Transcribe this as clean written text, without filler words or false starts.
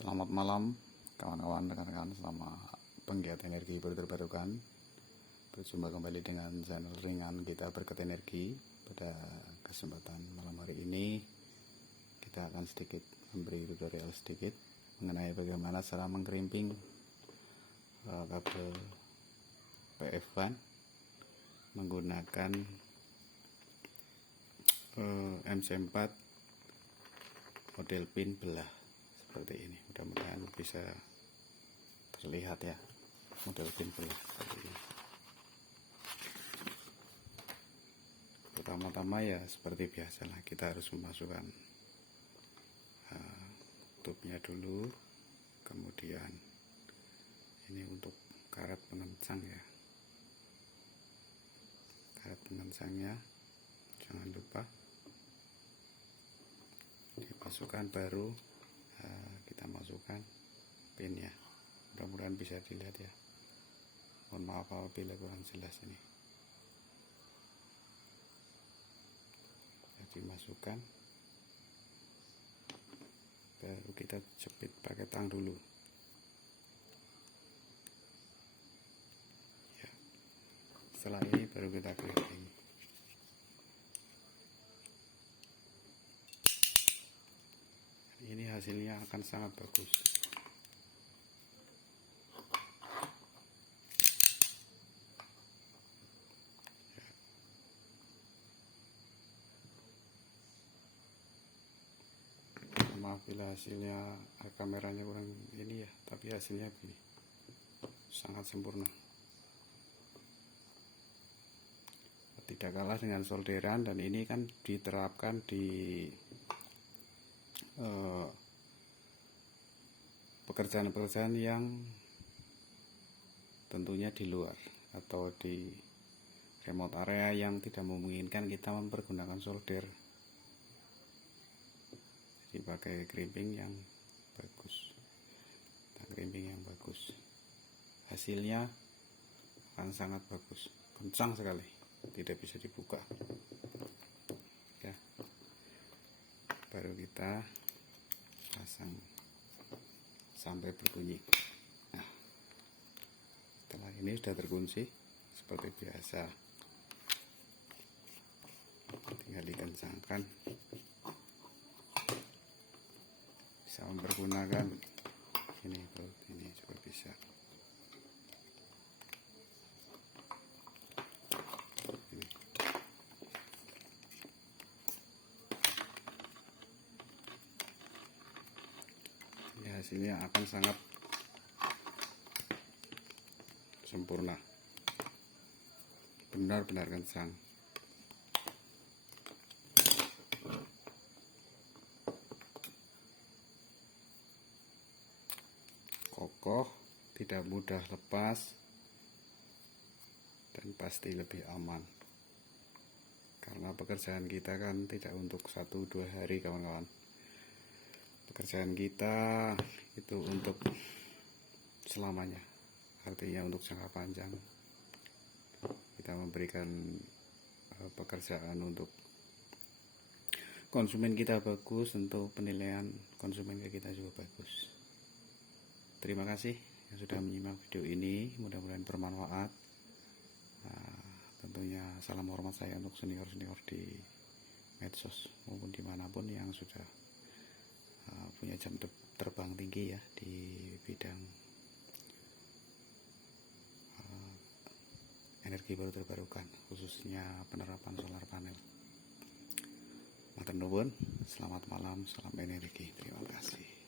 Selamat malam kawan-kawan, rekan-rekan, selama penggiat energi baru terbarukan. Berjumpa kembali dengan channel ringan kita Berkat Energi. Pada kesempatan malam hari ini kita akan sedikit memberi tutorial sedikit mengenai bagaimana cara mengkrimping kabel PF1 menggunakan MC4 model pin belah seperti ini. Mudah-mudahan bisa terlihat ya, model pin belah seperti ini. Pertama-tama ya seperti biasalah, kita harus memasukkan tutupnya dulu, kemudian ini untuk karet pengencang ya, karet pengencangnya jangan lupa dimasukkan, baru kita masukkan pinnya. Mudah-mudahan bisa dilihat ya, mohon maaf apabila kurang jelas ini. Dimasukkan, baru kita jepit pakai tang dulu ya. Setelah ini baru kita keriting. Ini hasilnya akan sangat bagus. Maaf bila hasilnya kameranya kurang ini ya, tapi hasilnya begini, sangat sempurna. Tidak kalah dengan solderan, dan ini kan diterapkan di pekerjaan-pekerjaan yang tentunya di luar atau di remote area yang tidak memungkinkan kita mempergunakan solder. Dipakai crimping yang bagus, crimping yang bagus, hasilnya akan sangat bagus, kencang sekali, tidak bisa dibuka ya. Baru kita pasang sampai berbunyi. Nah, setelah ini sudah terkunci seperti biasa, tinggal dikencangkan. Bisa mempergunakan ini, baut ini juga bisa. Ini hasilnya akan sangat sempurna, benar-benar kencang. Kokoh, tidak mudah lepas, dan pasti lebih aman. Karena pekerjaan kita kan tidak untuk 1-2 hari kawan-kawan. Pekerjaan kita itu untuk selamanya, artinya untuk jangka panjang. Kita memberikan pekerjaan untuk konsumen kita bagus, tentu penilaian konsumen kita juga bagus. Terima kasih yang sudah menyimak video ini, mudah-mudahan bermanfaat. Tentunya salam hormat saya untuk senior-senior di medsos maupun dimanapun yang sudah punya jam terbang tinggi ya di bidang energi baru terbarukan, khususnya penerapan solar panel. Matur nuwun, selamat malam, salam energi, terima kasih.